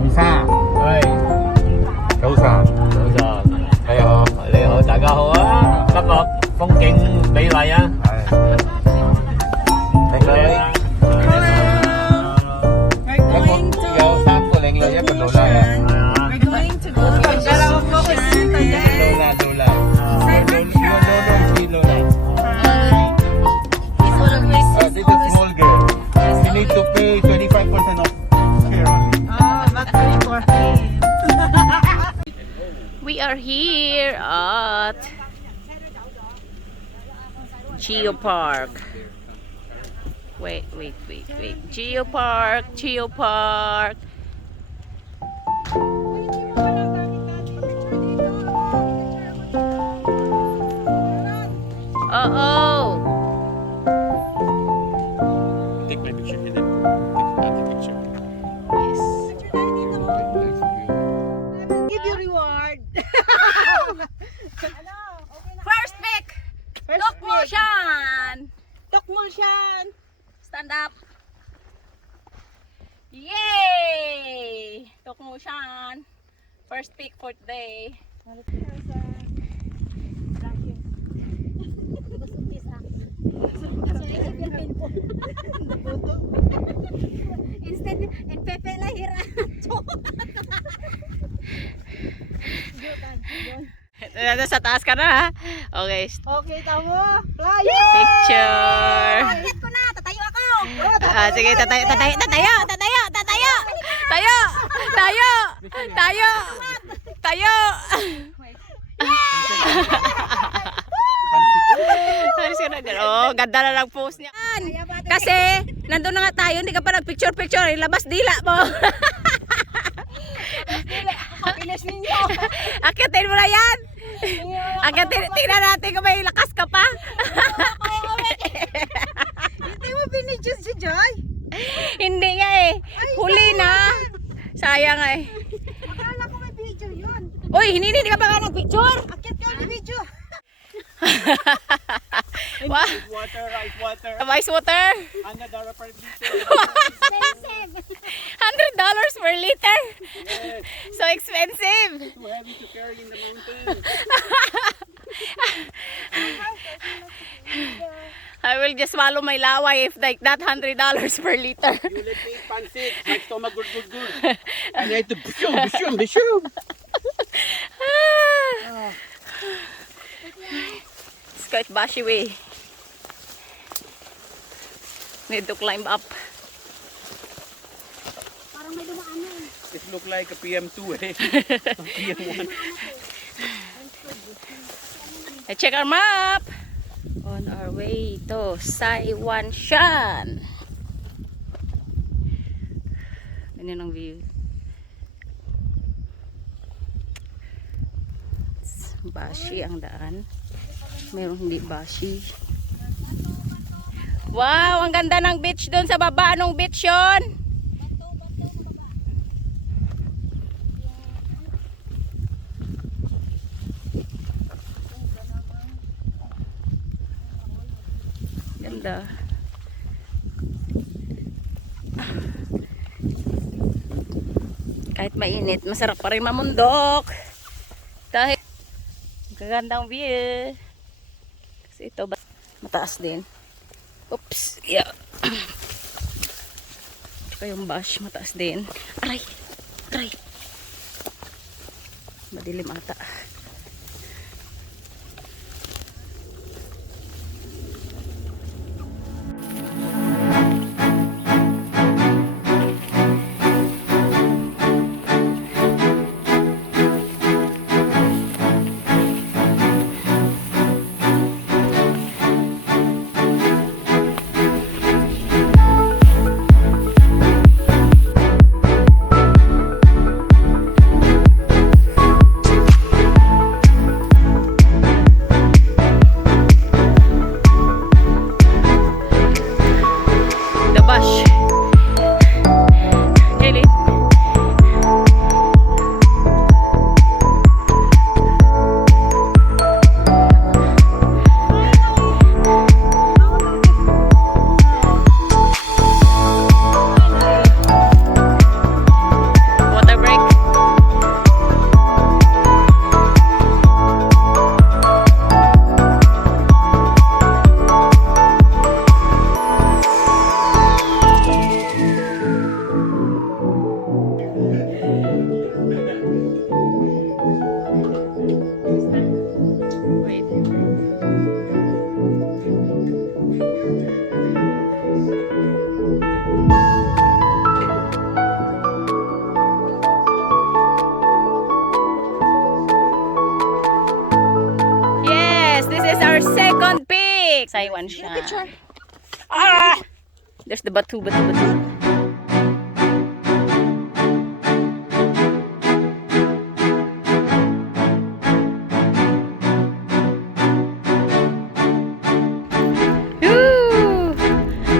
红沙，喂，早晨，早晨，你好，你好，大家好啊！今日風景美麗啊！係，靚女，有三個靚女，一個老奶奶。We're going to go to Shan today. Lola. This is a small girl. You need to pay 25% of share only. Oh, but free for him. We are here at Geopark. Wait. Geopark. Oh. Take my picture and then take the picture. Yes. Give you reward. First pick. First pick. Shan. Shan. Stand up. Yay! Shan. First pick for today. Instead, and Pepe lahira. Sa taas ka na ha? Okay. Okay, tamo. Fly. Picture. Bakit ko na, tatayo ako. Sige, tatayo. Oh, ganda na lang post niya. Kasi, nandun na nga tayo, hindi ka pa nag-picture. Labas dila mo. Happiness ninyo. Akitin mo na yan. Tingnan natin kung may lakas ka pa. Hindi mo binidyo si Joy. Hindi nga eh. Huli na. Sayang eh. Akala ko may video yun. Uy, hindi ka pa nga nag-picture. Akit ka ni video. Wow. Ice water. Ice water. $100 per liter. Expensive. $100 per liter. Yes. So expensive. Too heavy to carry in the mountain. I will just swallow my laway if like that $100 per liter. You let me eat pancit. My stomach good. And I had to bishum. It's quite bashy way. Need to climb up. Parang may dumaan na. This look like a PM2 eh. PM1. Let's check our map. On our way to Shan. Ganyan ang view. Bashi ang daan. Mayroong hindi bashi. Wow, ang ganda ng beach doon sa baba. Anong beach yun? Ganda. Kahit mainit, masarap pa rin mamundok. Dahil magagandang view. Kasi ito mataas din. Oops, yeah. Tsaka yung bash mataas din. Aray. Madilim ata. Saiwan Shan. Ah! There's the batu. Woo!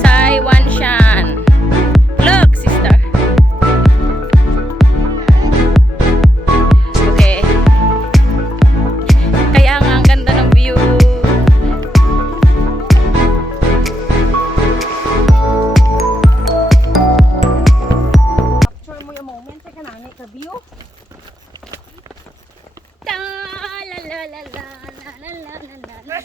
Saiwan Shan. Look, sister. Okay. Kaya nga ang ganda ng view. Capture mo yung moment. Teka na, ka view. Ta la la la la la la la la la.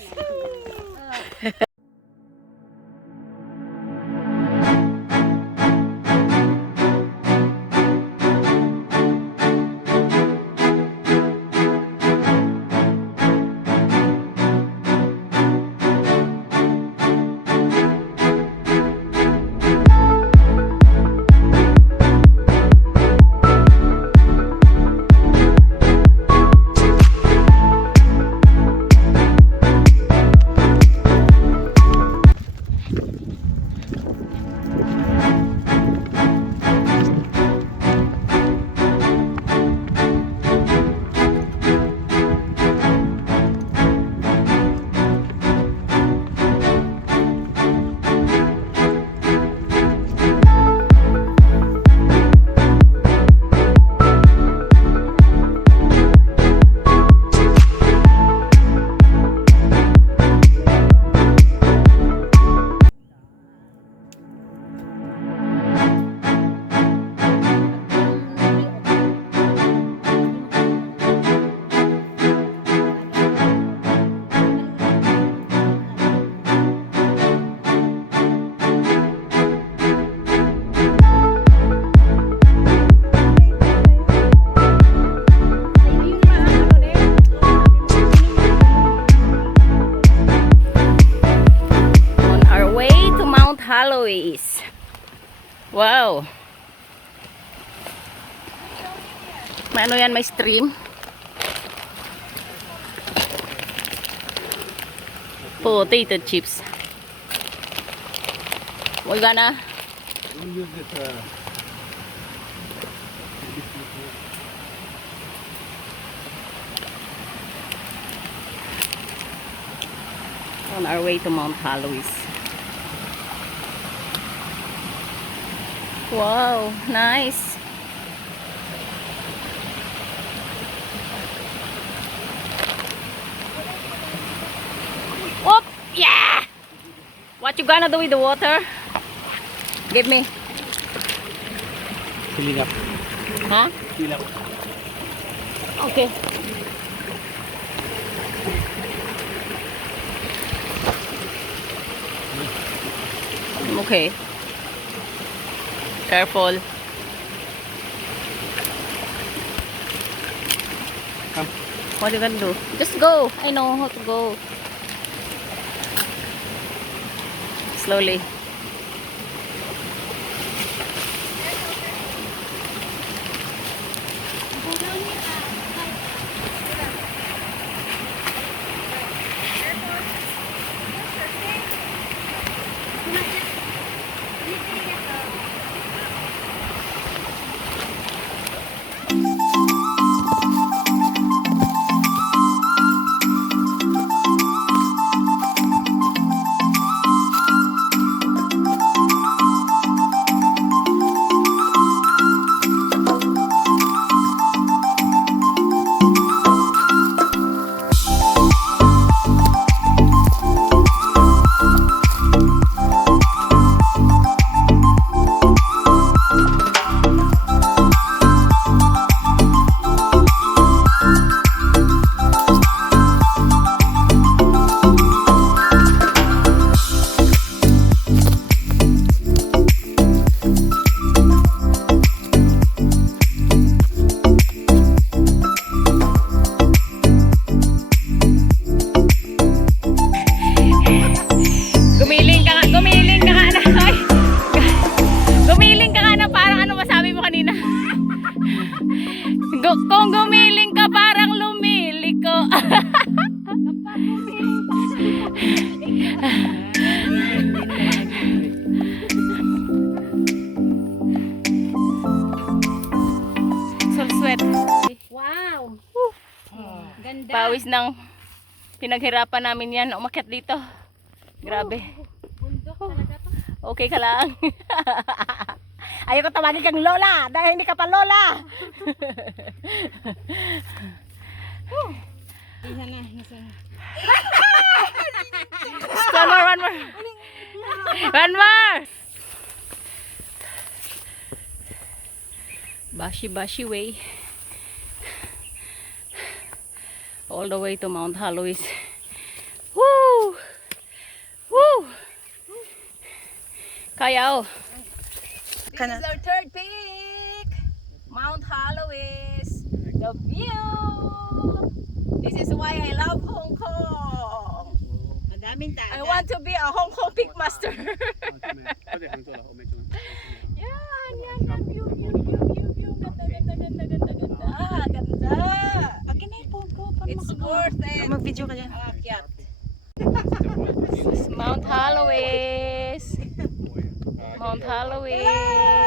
On our way to Mt.Hallowes. Wow. May ano yan, may stream. Potato chips. We're gonna on our way to Mt.Hallowes. Wow, nice. Whoop! Yeah! What you gonna do with the water? Give me. Filling up. Huh? Fill up. Okay. Okay. Careful. Come. What are you gonna do? Just go. I know how to go. Slowly. Pawis ng pinaghirapan namin yan. Umakyat dito. Grabe. Bundok talaga to. Okay ka lang. Ayoko tawagin kang Lola dahil hindi ka pa Lola. Isa na, isa na. One more. One more. Bashi way. All the way to Mt.Hallowes. Woo! Woo! Kaya oh. This is our third peak. Mt.Hallowes. The view. This is why I love Hong Kong. Madaming tao. I want to be a Hong Kong peak master. Yan. View. Ganda. Akin na yung phone ko. It's worth it. Mag-video ka dyan. Akyat. This is Mt.Hallowes. Mt.Hallowes.